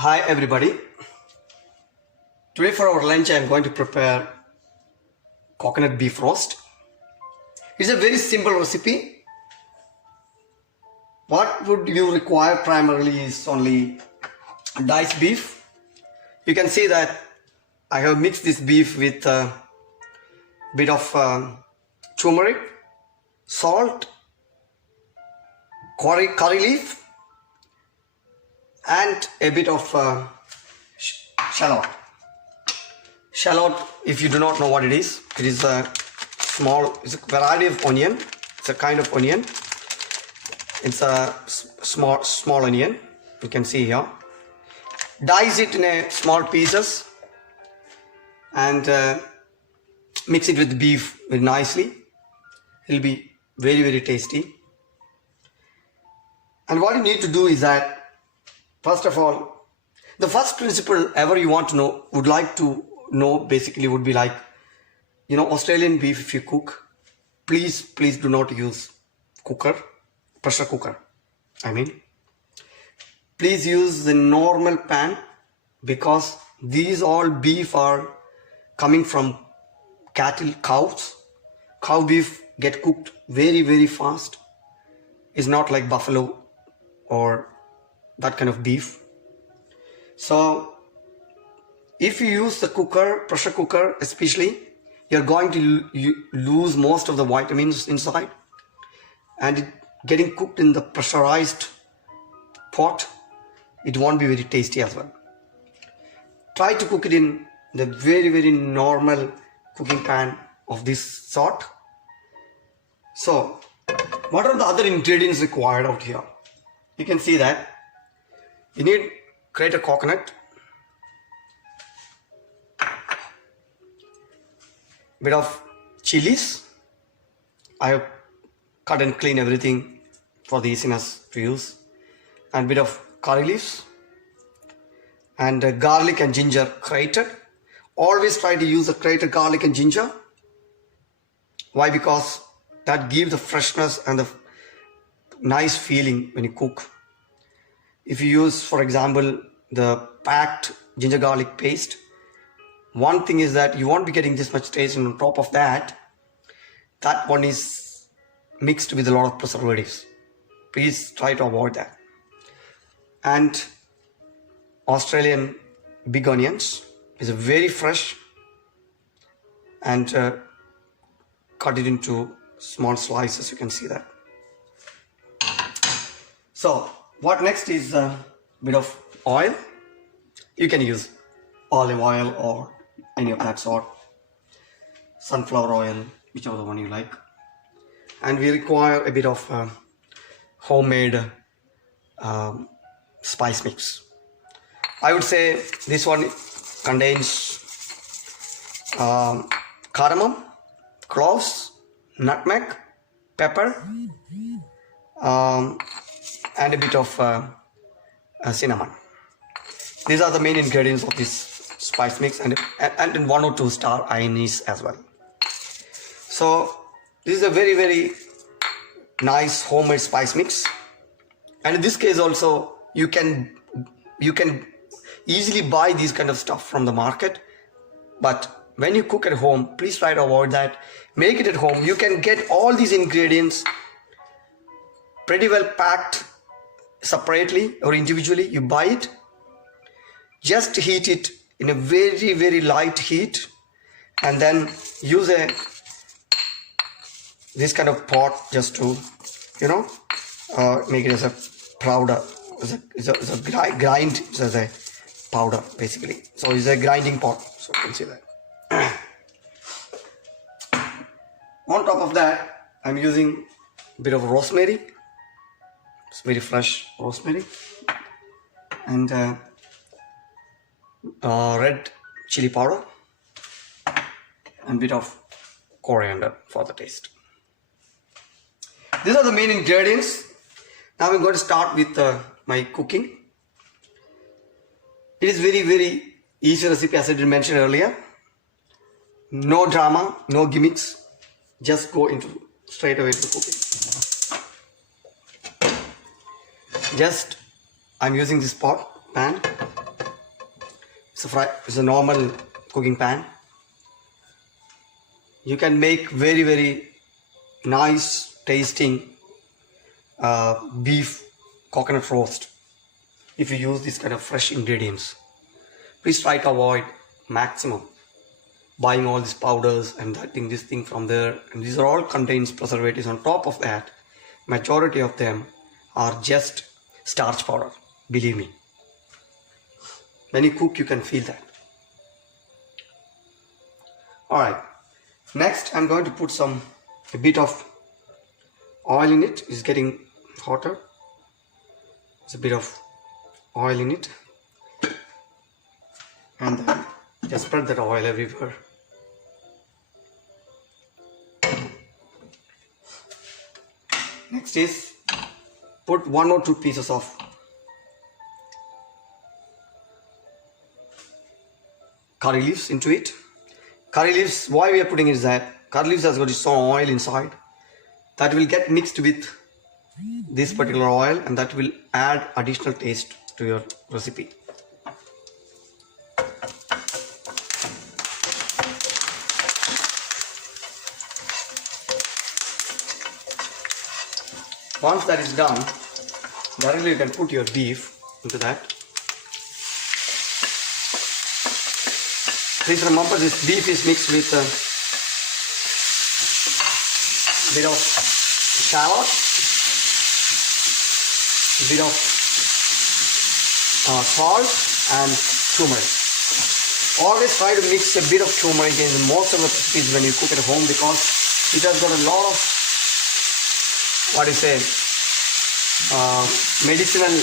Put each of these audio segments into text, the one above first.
Hi everybody. Today for our lunch I am going to prepare coconut beef roast. It's a very simple recipe. What would you require primarily is only diced beef. You can see that I have mixed this beef with a bit of turmeric, salt, curry leaf and a bit of shallot. Shallot, if you do not know what it is it's a variety of onion. It's a kind of onion. It's a small onion. You can see here. Dice it in a small pieces and mix it with beef very nicely. It'll be very tasty. And what you need to do is that, first of all, the first principle ever you want to know, would be like, Australian beef, if you cook, please do not use pressure cooker. Please use the normal pan, because these all beef are coming from cows. Cow beef get cooked very fast. It's not like buffalo or that kind of beef. So if you use the pressure cooker especially, you're going to lose most of the vitamins inside, and it getting cooked in the pressurized pot, it won't be very tasty as well. Try to cook it in the very normal cooking pan of this sort. So what are the other ingredients required out here? You can see that you need grated coconut, bit of chilies. I have cut and clean everything for the easiness to use, and bit of curry leaves, and garlic and ginger grated. Always try to use the grated garlic and ginger. Why? Because that gives the freshness and the nice feeling when you cook. If you use, for example, the packed ginger garlic paste, one thing is that you won't be getting this much taste, and on top of that one is mixed with a lot of preservatives. Please try to avoid that. And Australian big onions is very fresh, and cut it into small slices. You can see that. So what next is a bit of oil. You can use olive oil or any of that sort, sunflower oil, whichever one you like. And we require a bit of homemade spice mix. I would say this one contains cardamom, cloves, nutmeg, pepper, and a bit of cinnamon. These are the main ingredients of this spice mix, and 1 or 2 star anise as well. So this is a very nice homemade spice mix, and in this case also you can easily buy these kind of stuff from the market, but when you cook at home, please try to avoid that. Make it at home. You can get all these ingredients pretty well packed separately or individually. You buy it, just heat it in a very light heat, and then use this kind of pot just to make it as a powder, as a grind, as a powder basically. So it's a grinding pot, so you can see that. On top of that, I'm using a bit of rosemary. It's very fresh rosemary, and red chili powder, and bit of coriander for the taste. These are the main ingredients. Now I'm going to start with my cooking. It is very easy recipe, as I did mention earlier. No drama, no gimmicks. Just go straight away into cooking. I'm using this pan. It's a normal cooking pan. You can make very nice tasting beef coconut roast if you use this kind of fresh ingredients. Please try to avoid maximum buying all these powders and getting this thing from there, and these are all contains preservatives. On top of that, majority of them are just starch powder, believe me. When you cook, you can feel that. Alright, next I'm going to put a bit of oil in it. It's getting hotter. There's a bit of oil in it, and then just spread that oil everywhere. Next is put 1 or 2 pieces of curry leaves into it. Curry leaves, why we are putting it is that curry leaves has got its own oil inside that will get mixed with this particular oil, and that will add additional taste to your recipe. Once that is done, directly you can put your beef into that. Please remember, this beef is mixed with a bit of shallot, a bit of salt and turmeric. Always try to mix a bit of turmeric in most of the recipes when you cook at home, because it has got a lot of medicinal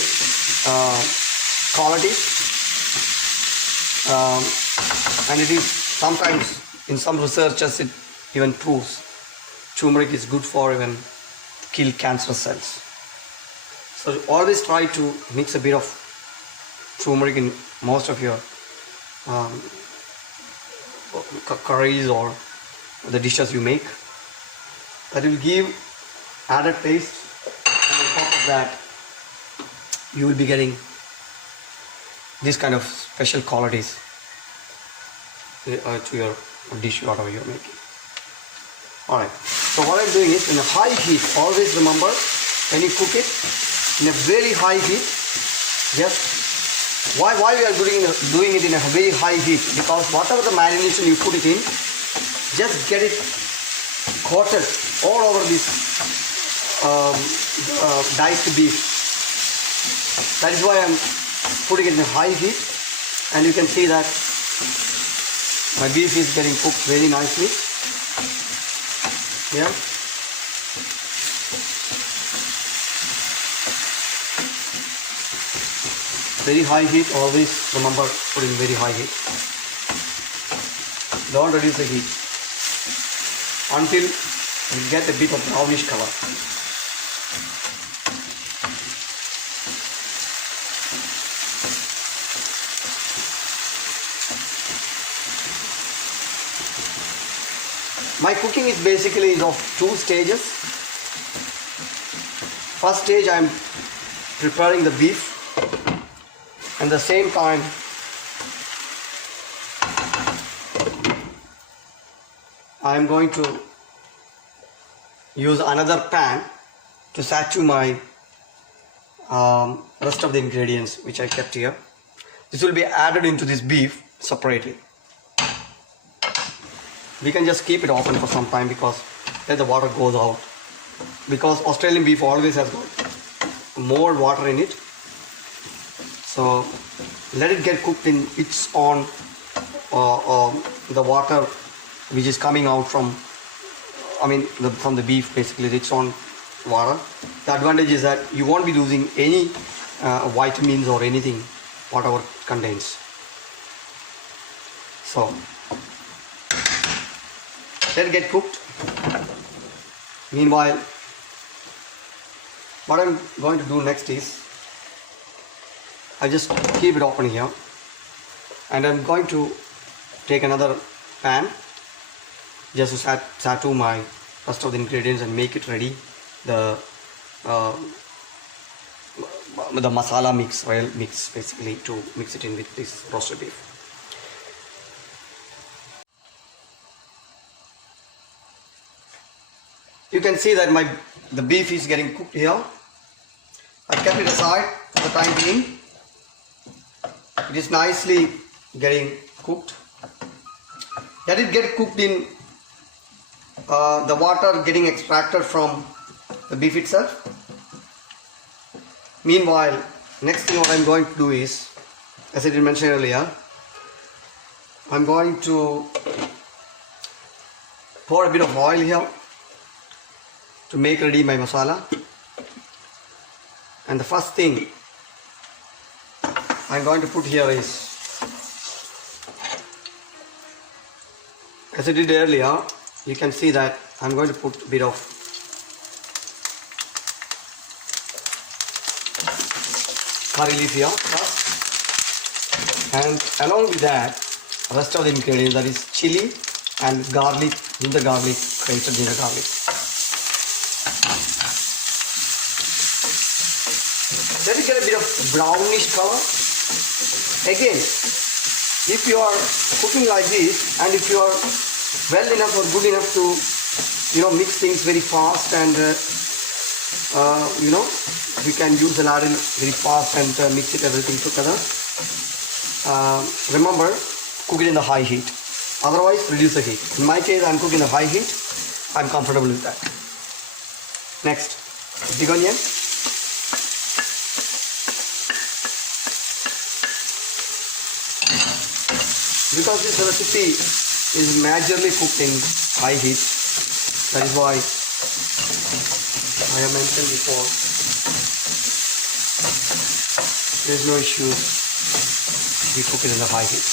qualities, and it is sometimes in some researches it even proves turmeric is good for even kill cancerous cells. So always try to mix a bit of turmeric in most of your curries or the dishes you make. That will give added taste, and on top of that you will be getting this kind of special qualities to your dish, whatever you're making. Alright, so what I'm doing is in a high heat. Always remember, when you cook it in a very high heat, just why we are doing it in a very high heat, because whatever the marination you put it in, just get it coated all over this diced beef. That is why I'm putting it in a high heat, and you can see that my beef is getting cooked very nicely. Yeah. Very high heat, always remember putting very high heat. Don't reduce the heat until you get a bit of brownish color. My cooking is basically of 2 stages. First stage, I am preparing the beef, and at the same time I am going to use another pan to saute my rest of the ingredients which I kept here. This will be added into this beef separately. We can just keep it open for some time because let the water goes out, because Australian beef always has got more water in it. So let it get cooked in its own the water which is coming out from the beef, basically its own water. The advantage is that you won't be losing any vitamins or anything whatever it contains. So let it get cooked. Meanwhile, what I'm going to do next is I just keep it open here, and I'm going to take another pan just to saute my rest of the ingredients and make it ready. The masala mix, oil mix, basically to mix it in with this roasted beef. can see that the beef is getting cooked here. I kept it aside for the time being. It is nicely getting cooked. Let it get cooked in the water getting extracted from the beef itself. Meanwhile, next thing what I'm going to do is, as I did mention earlier, I'm going to pour a bit of oil here to make ready my masala. And the first thing I'm going to put here is, as I did earlier, you can see that I'm going to put a bit of curry leaf here first. And along with that, rest of the ingredients, that is chili and garlic, ginger garlic, grated ginger garlic. Let it get a bit of brownish color. Again, if you are cooking like this, and if you are well enough or good enough to mix things very fast, and we can use the ladle very fast and mix it everything together. Remember, cook it in the high heat. Otherwise, reduce the heat. In my case, I'm cooking the high heat. I'm comfortable with that. Next, big onion. Because this recipe is majorly cooked in high heat, that is why I have mentioned before, there is no issue, we cook it in the high heat.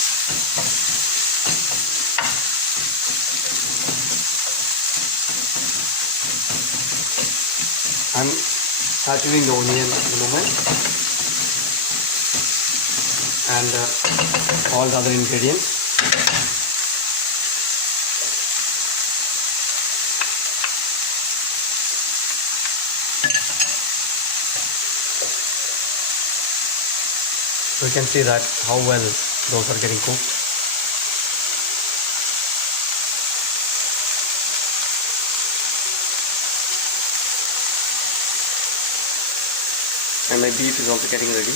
I'm saturating the onion at the moment, and all the other ingredients. So you can see that how well those are getting cooked. And my beef is also getting ready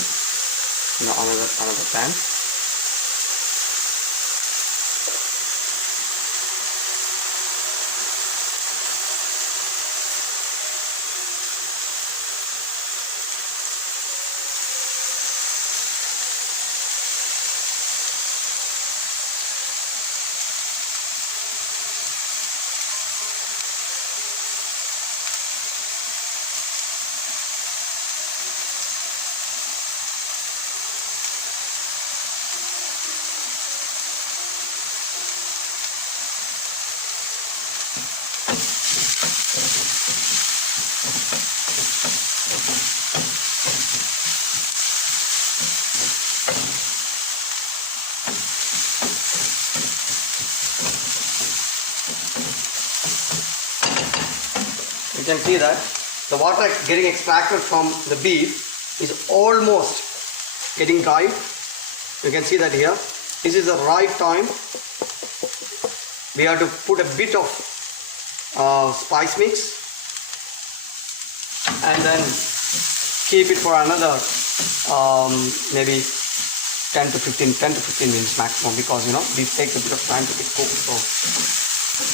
in another pan. You can see that the water getting extracted from the beef is almost getting dry. You can see that here. This is the right time. We have to put a bit of spice mix and then keep it for another maybe 10 to 15 minutes maximum, because beef takes a bit of time to get cooked, so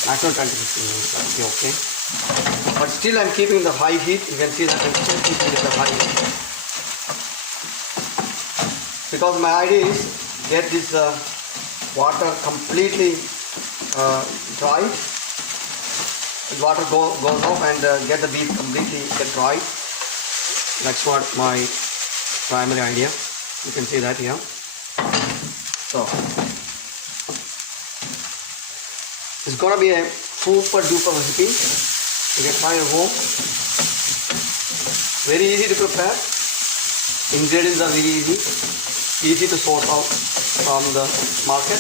maximum 10 to 15 minutes that will be okay. But still I'm keeping the high heat. You can see that I'm still keeping it the high heat, because my idea is get this water completely dry. The water goes off and get the beef completely get dry. That's what my primary idea. You can see that here. So it's gonna be a super duper recipe. You can try at home. Very easy to prepare. Ingredients are very easy to sort out from the market.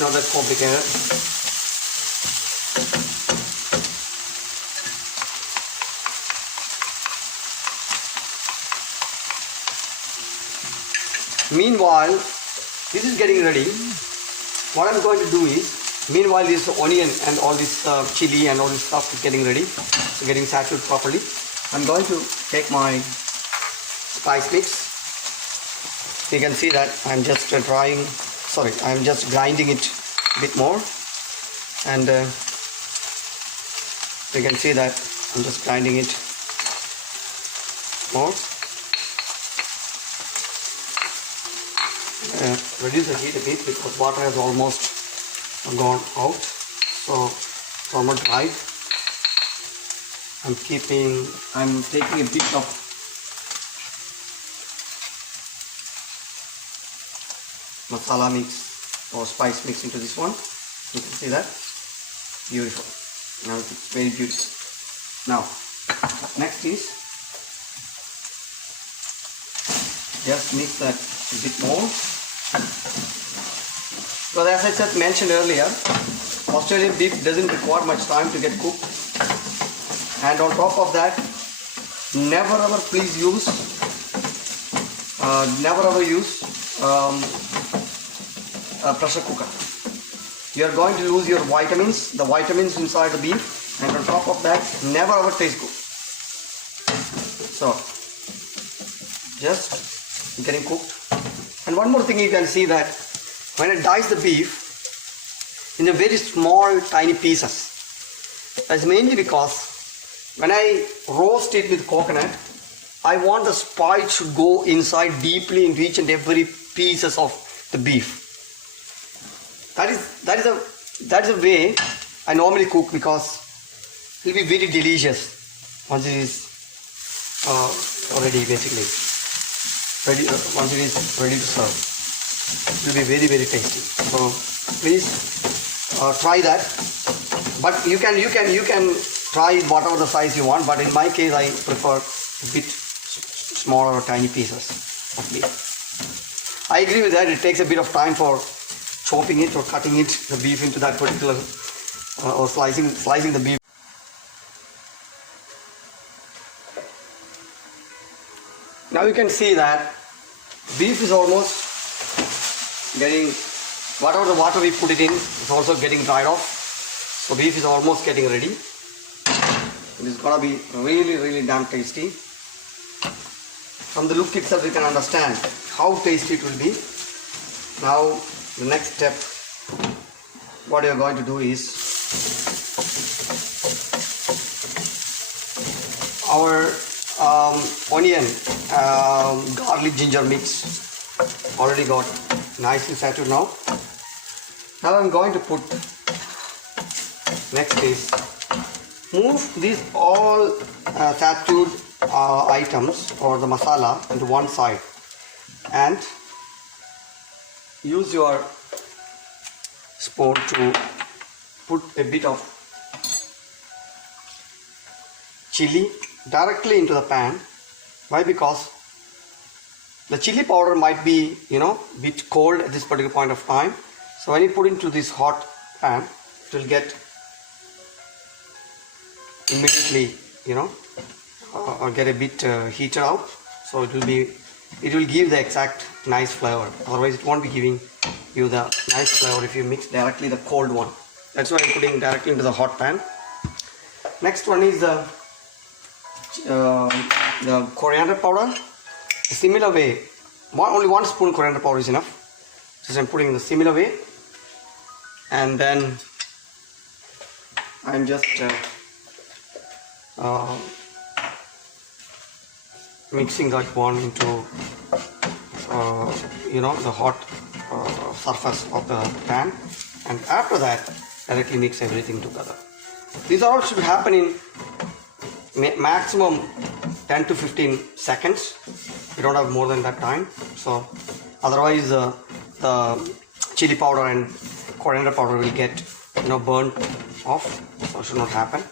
Not that complicated. Meanwhile, this is getting ready. What I'm going to do is, Meanwhile, this onion and all this chili and all this stuff is getting ready, so getting saturated properly. I'm going to take my spice mix. You can see that I'm just I'm just grinding it a bit more, and you can see that I'm just grinding it more. Reduce the heat a bit because water has almost gone out, so it's almost dried. I'm taking a bit of masala mix or spice mix into this one. You can see that. Beautiful. Now it's very beautiful. Now next is just mix that a bit more. But as I mentioned earlier, Australian beef doesn't require much time to get cooked. And on top of that, never ever use a pressure cooker. You are going to lose your vitamins, the vitamins inside the beef, and on top of that, never ever taste good. So, just getting cooked. And one more thing, you can see that when I dice the beef in a very small tiny pieces, that's mainly because when I roast it with coconut, I want the spice to go inside deeply into each and every pieces of the beef. That is a way I normally cook, because it will be very delicious once it is already basically ready. Once it is ready to serve, it will be very, very tasty. So please try that. But you can try whatever the size you want. But in my case, I prefer a bit smaller or tiny pieces of beef. I agree with that. It takes a bit of time for chopping it or cutting it, the beef into that particular or slicing the beef. Now you can see that beef is almost getting, whatever the water we put it in is also getting dried off. So beef is almost getting ready. It is gonna be really, really damn tasty. From the look itself, you can understand how tasty it will be. Now the next step, what you are going to do is our onion garlic ginger mix already got nicely saturated now. Now I'm going to put, next is move these all saturated items or the masala into one side, and use your spoon to put a bit of chili directly into the pan. Why? Because the chili powder might be, bit cold at this particular point of time. So when you put into this hot pan, it will get immediately, get a bit heated out. So it will give the exact nice flavor. Otherwise it won't be giving you the nice flavor if you mix directly the cold one. That's why I'm putting directly into the hot pan. Next one is the coriander powder. A similar way, only 1 spoon coriander powder is enough. So I'm putting in the similar way, and then I'm just mixing that one into the hot surface of the pan, and after that directly mix everything together. These all should happen in maximum 10 to 15 seconds. We don't have more than that time, so otherwise the chili powder and coriander powder will get burnt off, so it should not happen.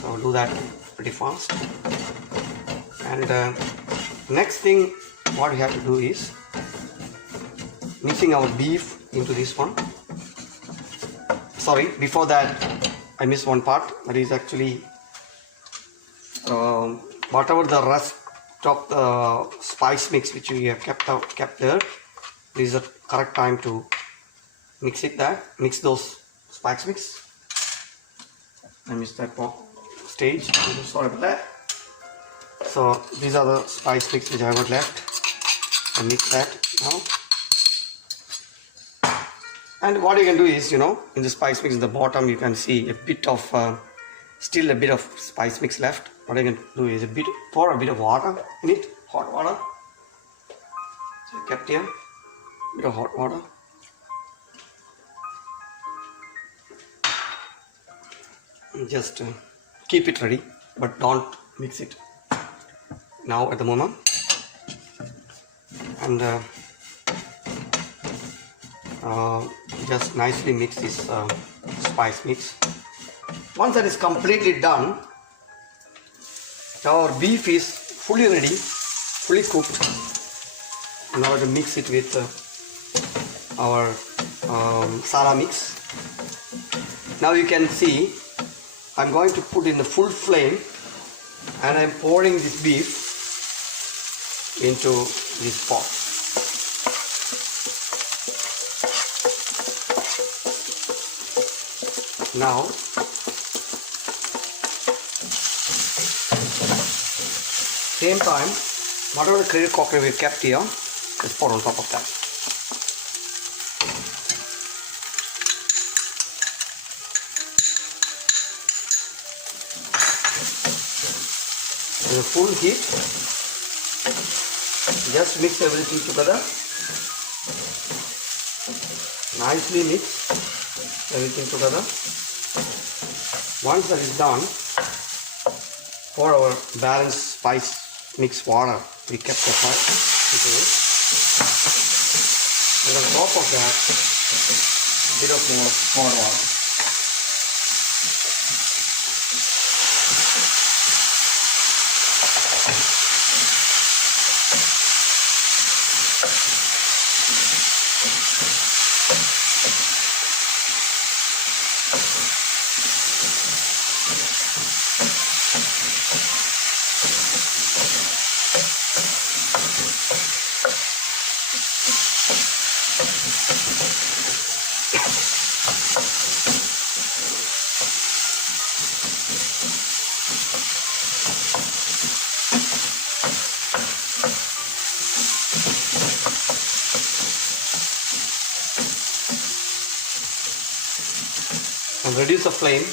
So do that pretty fast. And next thing what we have to do is mixing our beef into this one. Sorry, before that I missed one part. That is actually whatever the rest of the spice mix which we have kept there. This is the correct time to mix those spice mix. I missed that stage. I'm sorry about that. So these are the spice mix which I got left. I mix that now. And what you can do is, in the spice mix in the bottom you can see a bit of still a bit of spice mix left. What I can do is pour a bit of water in it, hot water. So I kept here, a bit of hot water. And just keep it ready, but don't mix it now at the moment. And just nicely mix this spice mix. Once that is completely done, our beef is fully ready, fully cooked. Now to mix it with our sala mix. Now you can see I'm going to put in the full flame and I'm pouring this beef into this pot. Now same time, whatever the curry cocktail we kept here, just pour on top of that. With a full heat, just mix everything together. Nicely mix everything together. Once that is done, pour our balanced spice mix water we kept aside into it. And on top of that, a bit of more hot water. And reduce the flame.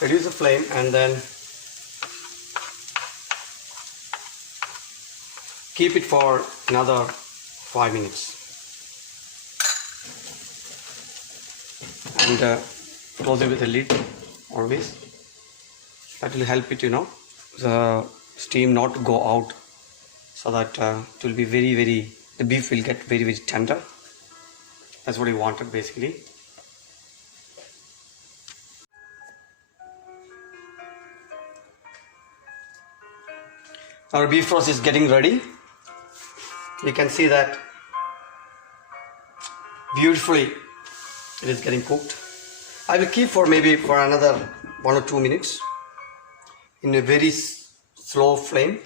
Reduce the flame and then keep it for another 5 minutes. And close it with a lid always. That will help it, the steam not to go out, so that it will be the beef will get very tender. That's what we wanted basically. Our beef roast is getting ready. You can see that beautifully it is getting cooked. I will keep for another 1 or 2 minutes in a very slow flame.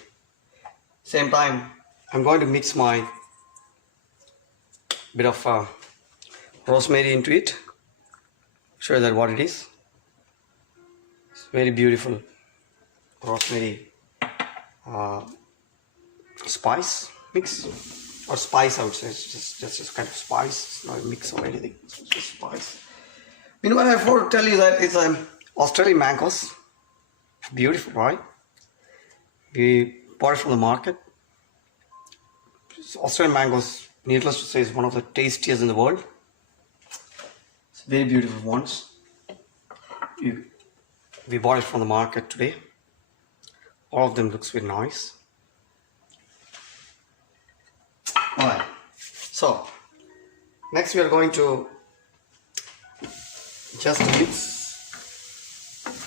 Same time, I'm going to mix my bit of rosemary into it. Show you that what it is. It's very beautiful rosemary spice mix, or spice I would say. It's just kind of spice. It's not a mix or anything. It's just spice. Meanwhile, I forgot to tell you that it's Australian mangoes. Beautiful, right? We bought it from the market. Australian mangoes, needless to say, is one of the tastiest in the world. It's very beautiful ones. We bought it from the market today. All of them looks very nice. Alright, so next we are going to just mix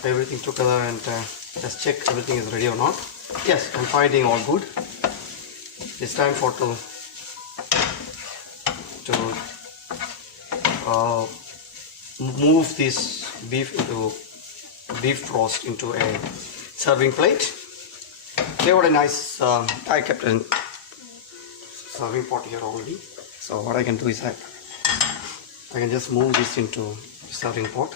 everything together and just check everything is ready or not. Yes, I'm finding all good. It's time to uh, move this beef roast into a serving plate. They were a nice, I kept a serving pot here already. So what I can do is I can just move this into serving pot.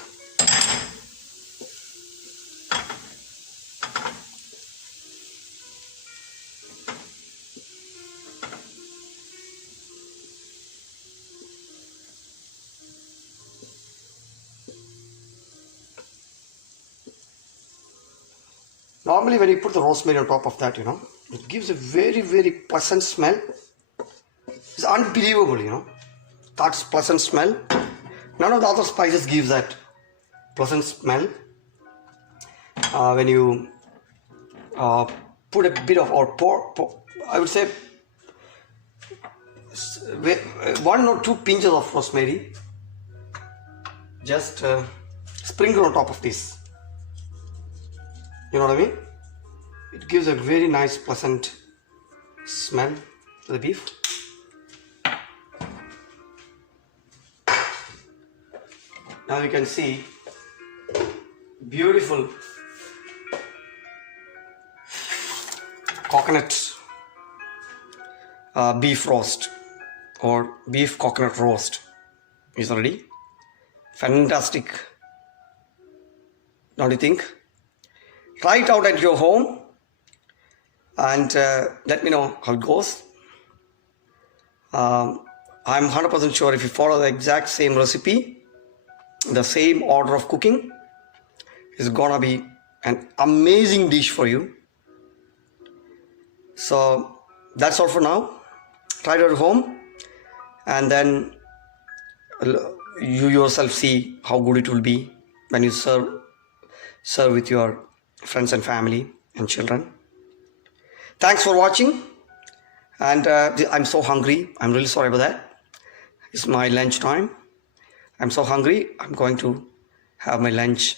Normally when you put the rosemary on top of that, it gives a very, very pleasant smell. It's unbelievable, That's pleasant smell. None of the other spices gives that pleasant smell. When you put a bit of, or pour, I would say 1 or 2 pinches of rosemary, just sprinkle on top of this. You know what I mean? It gives a very nice, pleasant smell to the beef. Now you can see beautiful coconut beef roast or beef coconut roast is ready. Fantastic, don't you think? Try it out at your home and let me know how it goes. I'm 100% sure if you follow the exact same recipe, the same order of cooking, it's gonna be an amazing dish for you. So that's all for now. Try it at home and then you yourself see how good it will be when you serve with your friends and family and children. Thanks for watching, and I'm so hungry. I'm really sorry about that. It's my lunch time. I'm so hungry. I'm going to have my lunch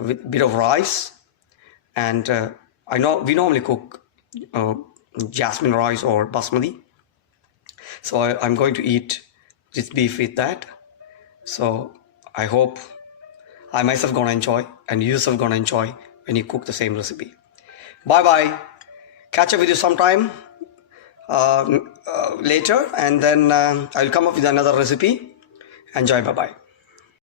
with a bit of rice, and I know we normally cook jasmine rice or basmati, so I'm going to eat this beef with that. So I hope I myself gonna enjoy and you yourself gonna enjoy when you cook the same recipe. Bye bye. Catch up with you sometime later, and then I'll come up with another recipe. Enjoy. Bye bye.